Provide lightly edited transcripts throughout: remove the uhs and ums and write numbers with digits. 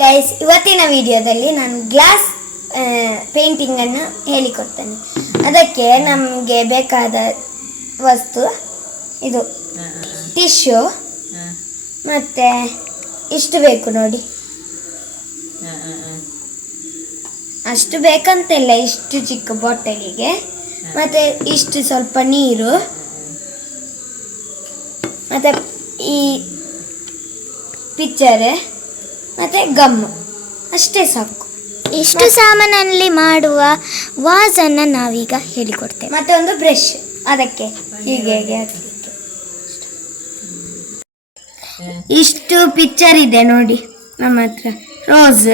Guys, ಇವತ್ತಿನ ವಿಡಿಯೋದಲ್ಲಿ ನಾನು ಗ್ಲಾಸ್ ಪೇಂಟಿಂಗನ್ನು ಹೇಳಿಕೊಡ್ತೇನೆ. ಅದಕ್ಕೆ ನಮಗೆ ಬೇಕಾದ ವಸ್ತು ಇದು ಟಿಶ್ಯೂ ಮತ್ತು ಇಷ್ಟು ಬೇಕು ನೋಡಿ. ಅಷ್ಟು ಬೇಕಂತಿಲ್ಲ, ಇಷ್ಟು ಚಿಕ್ಕ ಬಾಟಲಿಗೆ. ಮತ್ತು ಇಷ್ಟು ಸ್ವಲ್ಪ ನೀರು, ಮತ್ತು ಈ ಪಿಕ್ಚರ್ ಮತ್ತು ಗಮ್ಮು, ಅಷ್ಟೇ ಸಾಕು. ಇಷ್ಟು ಸಾಮಾನಲ್ಲಿ ಮಾಡುವ ವಾಸನ್ನು ನಾವೀಗ ಹೇಳಿಕೊಡ್ತೇವೆ. ಮತ್ತೆ ಒಂದು ಬ್ರಷ್, ಅದಕ್ಕೆ ಹೀಗೆ ಹಾಕಲಿಕ್ಕೆ. ಇಷ್ಟು ಪಿಕ್ಚರ್ ಇದೆ ನೋಡಿ ನಮ್ಮ ಹತ್ರ. ರೋಸ್,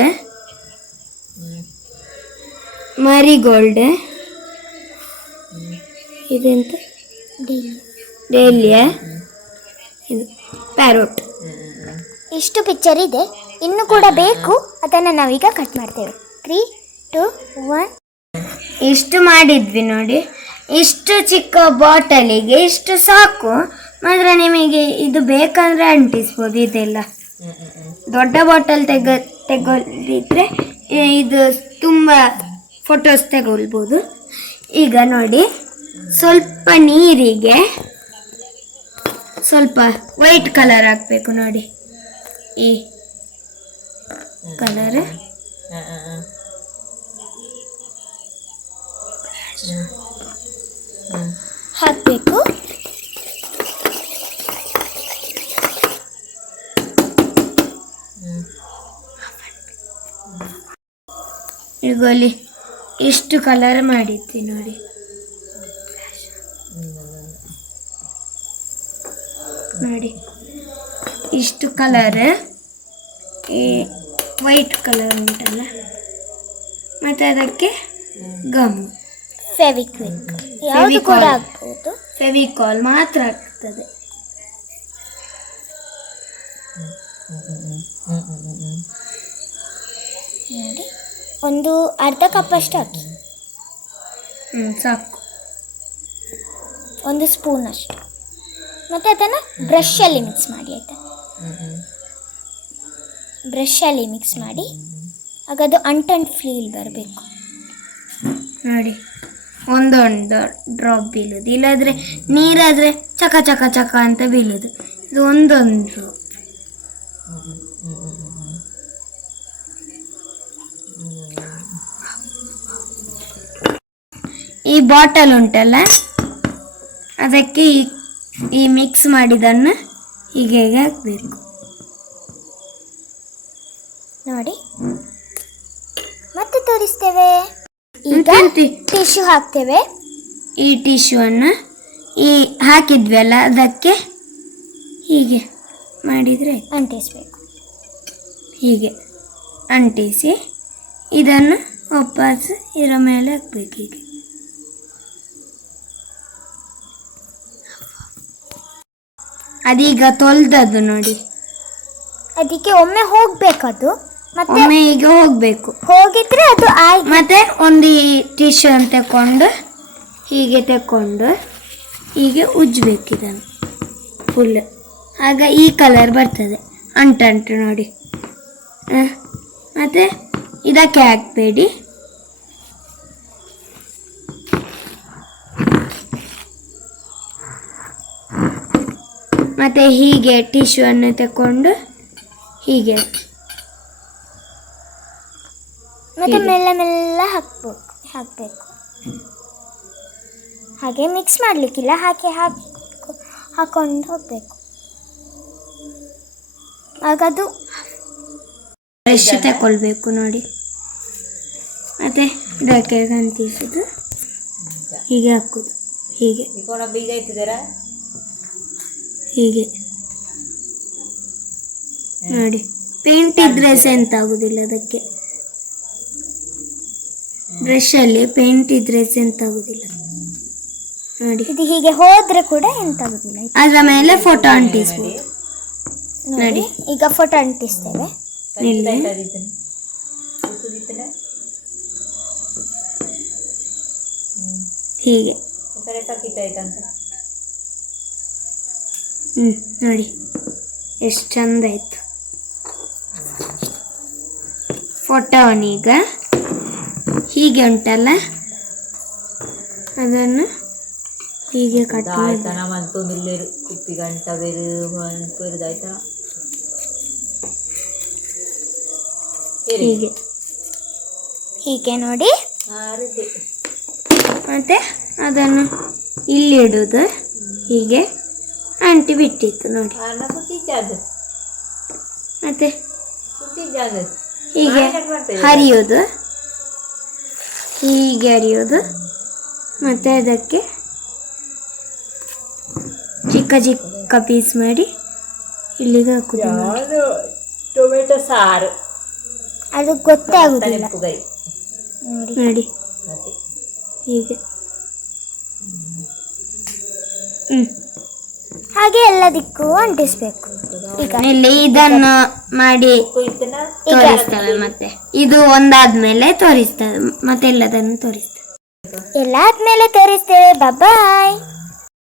ಮರಿಗೋಲ್ಡ್, ಇದೆಂತ ಡೇಲಿಯಾ, ಇದು ಪ್ಯಾರೋಟ್. ಇಷ್ಟು ಪಿಕ್ಚರ್ ಇದೆ, ಇನ್ನು ಕೂಡ ಬೇಕು. ಅದನ್ನು ನಾವೀಗ ಕಟ್ ಮಾಡ್ತೇವೆ. 3, 2, 1. ಇಷ್ಟು ಮಾಡಿದ್ವಿ ನೋಡಿ. ಇಷ್ಟು ಚಿಕ್ಕ ಬಾಟಲಿಗೆ ಇಷ್ಟು ಸಾಕು. ಮಾತ್ರ ನಿಮಗೆ ಇದು ಬೇಕಂದ್ರೆ ಅಂಟಿಸ್ಬೋದು. ಇದೆಲ್ಲ ದೊಡ್ಡ ಬಾಟಲ್ ತೆಗೊಳ್ಳಿದ್ರೆ ಇದು ತುಂಬ ಫೋಟೋಸ್ ತಗೊಳ್ಬೋದು. ಈಗ ನೋಡಿ, ಸ್ವಲ್ಪ ನೀರಿಗೆ ಸ್ವಲ್ಪ ವೈಟ್ ಕಲರ್ ಹಾಕಬೇಕು ನೋಡಿ. ಈ ಕಲರ್ ಹಾಕಬೇಕು. ಈಗ ಅಲ್ಲಿ ಎಷ್ಟು ಕಲರ್ ಮಾಡಿದ್ವಿ ನೋಡಿ. ನೋಡಿ ಇಷ್ಟು ಕಲರ್, ಈ ವೈಟ್ ಕಲರ್ ಉಂಟಲ್ಲ, ಮತ್ತು ಅದಕ್ಕೆ ಗಮ್, ಫೆವಿಕ್ವಿಕ್ ಯಾವುದು ಕೂಡ ಆಗ್ಬೋದು. ಫೆವಿಕಾಲ್ ಮಾತ್ರ ಆಗ್ತದೆ. ನೋಡಿ, ಒಂದು ಅರ್ಧ ಕಪ್ಪಷ್ಟು ಹಾಕಿ. ಸಾಕು. ಒಂದು ಸ್ಪೂನ್ ಅಷ್ಟು. ಮತ್ತು ಅದನ್ನು ಬ್ರಷಲ್ಲಿ ಮಿಕ್ಸ್ ಮಾಡಿ, ಆಯಿತಾ? ಬ್ರಷಲ್ಲಿ ಮಿಕ್ಸ್ ಮಾಡಿ, ಆಗ ಅದು ಅಂಟಂಟ್ ಫೀಲ್ ಬರಬೇಕು ನೋಡಿ. ಒಂದೊಂದು ಡ್ರಾಪ್ ಬೀಳುದು, ಇಲ್ಲಾದರೆ ನೀರಾದರೆ ಚಕ ಚಕ ಚಕ ಅಂತ ಬೀಳುದು. ಇದು ಒಂದೊಂದು ಡ್ರಾಪ್. ಈ ಬಾಟಲ್ ಉಂಟಲ್ಲ, ಅದಕ್ಕೆ ಈ ಮಿಕ್ಸ್ ಮಾಡಿದ್ದನ್ನು ಹೀಗೆ ಹಾಕಬೇಕು ನೋಡಿ. ಮತ್ತೆ ತೋರಿಸ್ತೇವೆ. ಈಗ ಟಿಶ್ಯೂ ಹಾಕ್ತೇವೆ. ಈ ಟಿಶ್ಯೂವನ್ನು ಈ ಹಾಕಿದ್ವಲ್ಲ ಅದಕ್ಕೆ ಹೀಗೆ ಮಾಡಿದರೆ ಅಂಟಿಸಬೇಕು. ಹೀಗೆ ಅಂಟಿಸಿ ಇದನ್ನು ವಾಪಸ್ ಇದರ ಮೇಲೆ ಹಾಕಬೇಕು. ಹೀಗೆ ಅದೀಗ ತೊಳೆದದ್ದು ನೋಡಿ. ಅದಕ್ಕೆ ಒಮ್ಮೆ ಹೋಗ್ಬೇಕದು, ಮತ್ತೆ ಒಮ್ಮೆ ಈಗ ಹೋಗಬೇಕು. ಹೋಗಿದ್ರೆ ಅದು ಆಯ್ತು. ಮತ್ತೆ ಒಂದು ಈ ಟಿಶ್ಯೂ ಅಂತ ತಗೊಂಡು ಹೀಗೆ ತಗೊಂಡು ಹೀಗೆ ಉಜ್ಜಬೇಕು ಇದನ್ನು ಫುಲ್. ಆಗ ಈ ಕಲರ್ ಬರ್ತದೆ, ಅಂಟು ನೋಡಿ. ಮತ್ತು ಇದಕ್ಕೆ ಹಾಕಬೇಡಿ. ಮತ್ತು ಹೀಗೆ ಟಿಶ್ಯೂವನ್ನು ತಗೊಂಡು ಹೀಗೆ ಮತ್ತೆ ಮೆಲ್ಲ ಮೆಲ್ಲ ಹಾಕಬೇಕು. ಹಾಗೆ ಮಿಕ್ಸ್ ಮಾಡಲಿಕ್ಕಿಲ್ಲ, ಹಾಕೊಂಡು ಹೋಗಬೇಕು. ಆಗದು ಬ್ರಷ್ ತಗೊಳ್ಬೇಕು ನೋಡಿ. ಮತ್ತು ಇದಕ್ಕೆ ಅಂಟಿಸೋದು, ಹೀಗೆ ಹಾಕೋದು, ಹೀಗೆ ಹೀಗೆ ನೋಡಿ. ಪೇಂಟ್ ಇದ್ರೆ ಎಂತ ಆಗುದಿಲ್ಲ ಅದಕ್ಕೆ. ಬ್ರಷಲ್ಲಿ ಪೇಂಟ್ ಇದ್ರೆ ಎಂತ ಆಗುದಿಲ್ಲ ನೋಡಿ. ಇದು ಹೀಗೆ ಹೋದ್ರೆ ಕೂಡ ಎಂತ ಆಗುದಿಲ್ಲ. ಅದರ ಮೇಲೆ ಫೋಟೋ ಅಂಟಿಸ್ಬೋದು ನೋಡಿ. ಈಗ ಫೋಟೋ ಅಂಟಿಸ್ತೇವೆ. ಹೀಗೆ ನೋಡಿ ಎಷ್ಟು ಚಂದ ಆಯ್ತು. ಫೋಟೋವನ್ನೀಗ ಹೀಗೆ ಉಂಟಲ್ಲ ಅದನ್ನು ಹೀಗೆ ಕಟ್ ಮಾಡಿ ಆಯ್ತನ ಮಂತೊಂದಿಲ್ಲೇರು ಕುಪ್ಪಿ ಗಂಟ ಬೇರು ಪೇರುದಾಯ್ತನ ಹೀಗೆ ಹೀಗೆ ನೋಡಿ. ಮತ್ತೆ ಅದನ್ನು ಇಲ್ಲಿ ಇಡುವುದು ಹೀಗೆ ಅಂಟಿ ಬಿಟ್ಟಿತ್ತು ನೋಡಿ. ಮತ್ತೆ ಹೀಗೆ ಹರಿಯೋದು, ಹೀಗೆ ಹರಿಯೋದು. ಮತ್ತೆ ಅದಕ್ಕೆ ಚಿಕ್ಕ ಚಿಕ್ಕ ಪೀಸ್ ಮಾಡಿ ಇಲ್ಲಿಗೆ ಹಾಕುದು ನೋಡಿ. ಟೊಮೆಟೊ ಸಾರು ಅದು ಗೊತ್ತೇ ಆಗುದಿಲ್ಲ ನೆಪ್ಪುಗೈ ನೋಡಿ ಮತ್ತೆ ಹೀಗೆ. ಹಾಗೆ ಎಲ್ಲದಕ್ಕೂ ಅಂಟಿಸ್ಬೇಕು. ಈಗ ಆಮೇಲೆ ಇದನ್ನು ಮಾಡಿ ತೋರಿಸ್ತೇವೆ. ಮತ್ತೆ ಇದು ಒಂದಾದ್ಮೇಲೆ ತೋರಿಸ್ತೇವೆ, ಮತ್ತೆ ಎಲ್ಲದನ್ನು ತೋರಿಸ್ತೇವೆ. ಎಲ್ಲ ಆದ್ಮೇಲೆ ತೋರಿಸ್ತೇವೆ. ಬಾಯ್.